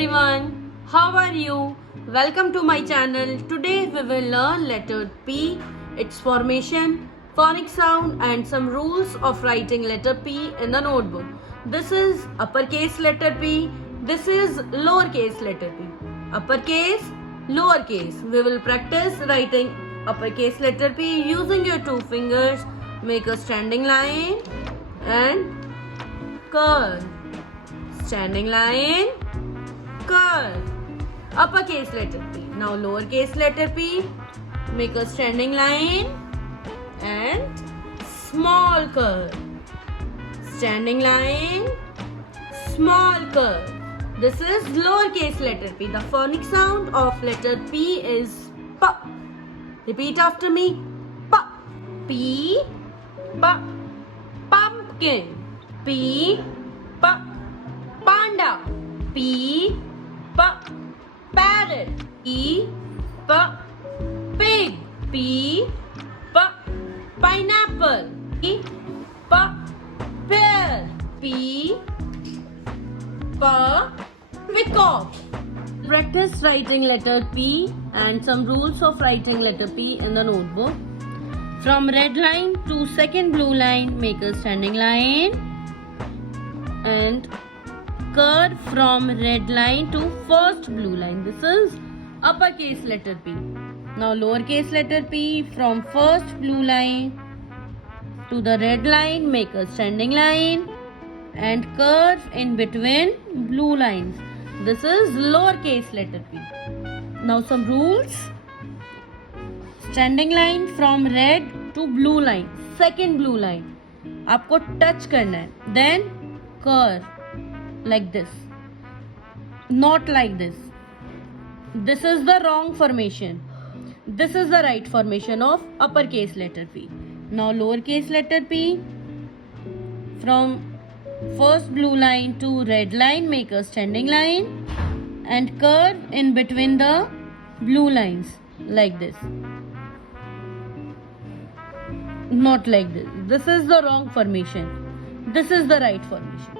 everyone, how are you? Welcome to my channel. Today we will learn letter P, its formation, phonic sound and some rules of writing letter P in the notebook. This is uppercase letter P, this is lowercase letter P. Uppercase, lowercase. We will practice writing uppercase letter P using your two fingers. Make a standing line and curl. Standing line, curl. Uppercase letter P. Now lowercase letter P. Make a standing line and small curl. Standing line, small curl. This is lowercase letter P. The phonic sound of letter P is P. Repeat after me. P. P. P. Pumpkin. P. P. Panda. P. P. Parrot. P. P. Pig. P. P. Pineapple. P. P. Pear. P. P. Peacock. Practice writing letter P and some rules of writing letter P in the notebook. From red line to second blue line, make a standing line and curve from red line to first blue line. This is uppercase letter P. Now lowercase letter P, from first blue line to the red line, make a standing line and curve in between blue lines. This is lowercase letter P. Now some rules. Standing line from red to blue line, second blue line आपको touch करना है. Then curve like this, not like this. This is the wrong formation. This is the right formation of uppercase letter P. Now lowercase letter P, from first blue line to red line, make a standing line and curve in between the blue lines like this, not like this. This is the wrong formation. This is the right formation.